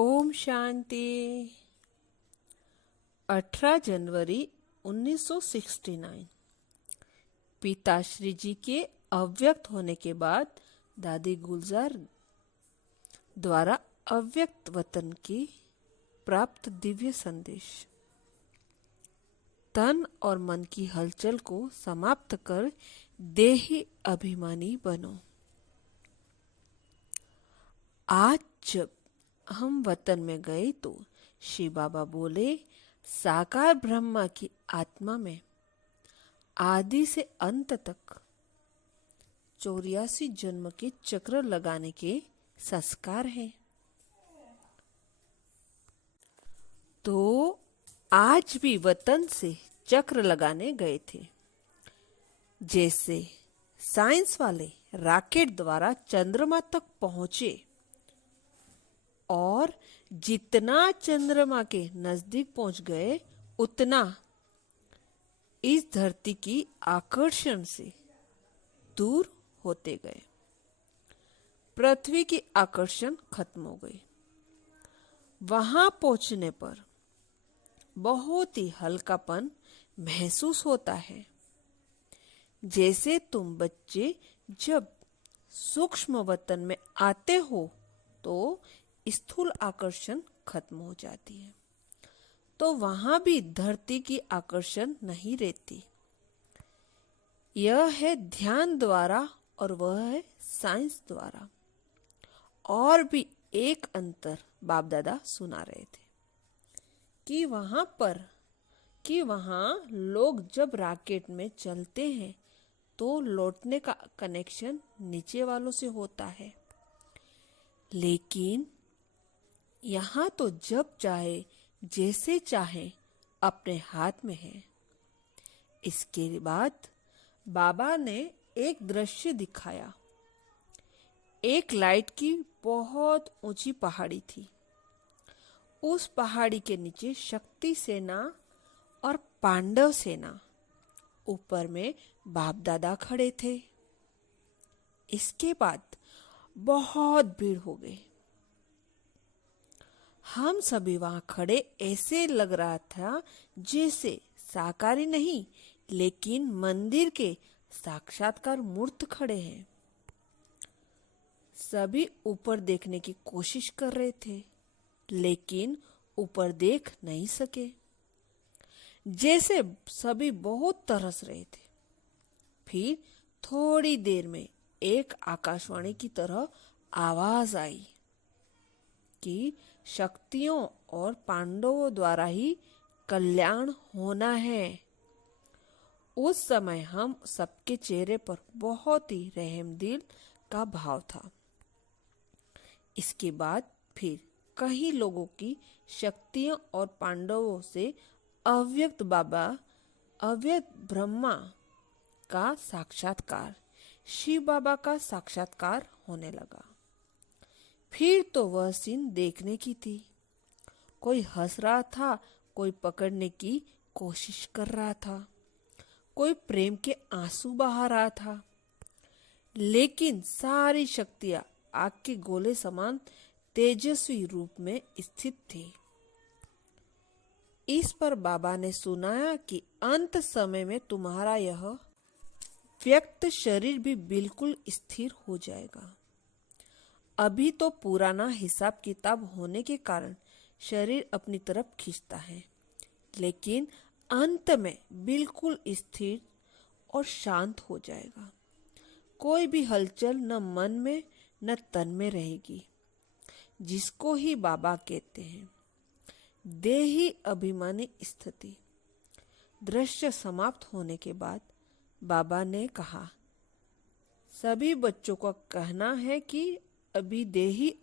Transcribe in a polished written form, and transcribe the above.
ओम शांति। 18 जनवरी 1969 पिताश्री जी के अव्यक्त होने के बाद दादी गुलजार द्वारा अव्यक्त वतन की प्राप्त दिव्य संदेश। तन और मन की हलचल को समाप्त कर देही अभिमानी बनो। आज जब हम वतन में गए तो शिव बाबा बोले, साकार ब्रह्मा की आत्मा में आदि से अंत तक 84 जन्म के चक्र लगाने के संस्कार हैं। तो आज भी वतन से चक्र लगाने गए थे। जैसे साइंस वाले रॉकेट द्वारा चंद्रमा तक पहुंचे और जितना चंद्रमा के नजदीक पहुंच गए उतना इस धरती की आकर्षण से दूर होते गए। पृथ्वी की आकर्षण खत्म हो गई। वहां पहुंचने पर बहुत ही हल्कापन महसूस होता है। जैसे तुम बच्चे जब सूक्ष्म वतन में आते हो तो स्थूल आकर्षण खत्म हो जाती है, तो वहां भी धरती की आकर्षण नहीं रहती। यह है ध्यान द्वारा और वह है साइंस द्वारा। और भी एक अंतर बाप दादा सुना रहे थे कि वहां लोग जब रॉकेट में चलते हैं तो लौटने का कनेक्शन नीचे वालों से होता है, लेकिन यहाँ तो जब चाहे जैसे चाहे अपने हाथ में है। इसके बाद बाबा ने एक दृश्य दिखाया। एक लाइट की बहुत ऊंची पहाड़ी थी। उस पहाड़ी के नीचे शक्ति सेना और पांडव सेना, ऊपर में बाप दादा खड़े थे। इसके बाद बहुत भीड़ हो गई। हम सभी वहां खड़े ऐसे लग रहा था जैसे साकारी नहीं लेकिन मंदिर के साक्षात्कार मूर्त खड़े हैं। सभी ऊपर देखने की कोशिश कर रहे थे लेकिन ऊपर देख नहीं सके। जैसे सभी बहुत तरस रहे थे। फिर थोड़ी देर में एक आकाशवाणी की तरह आवाज आई कि शक्तियों और पांडवों द्वारा ही कल्याण होना है। उस समय हम सबके चेहरे पर बहुत ही रहमदिल का भाव था। इसके बाद फिर कई लोगों की शक्तियों और पांडवों से अव्यक्त बाबा, अव्यक्त ब्रह्मा का साक्षात्कार, शिव बाबा का साक्षात्कार होने लगा। फिर तो वह सीन देखने की थी। कोई हंस रहा था, कोई पकड़ने की कोशिश कर रहा था, कोई प्रेम के आंसू बहा रहा था, लेकिन सारी शक्तियां आग के गोले समान तेजस्वी रूप में स्थित थी। इस पर बाबा ने सुनाया कि अंत समय में तुम्हारा यह व्यक्त शरीर भी बिल्कुल स्थिर हो जाएगा। अभी तो पुराना हिसाब किताब होने के कारण शरीर अपनी तरफ खींचता है, लेकिन अंत में बिल्कुल स्थिर और शांत हो जाएगा। कोई भी हलचल न मन में न तन में रहेगी, जिसको ही बाबा कहते हैं देही अभिमानी स्थिति। दृश्य समाप्त होने के बाद बाबा ने कहा, सभी बच्चों का कहना है कि अभी देही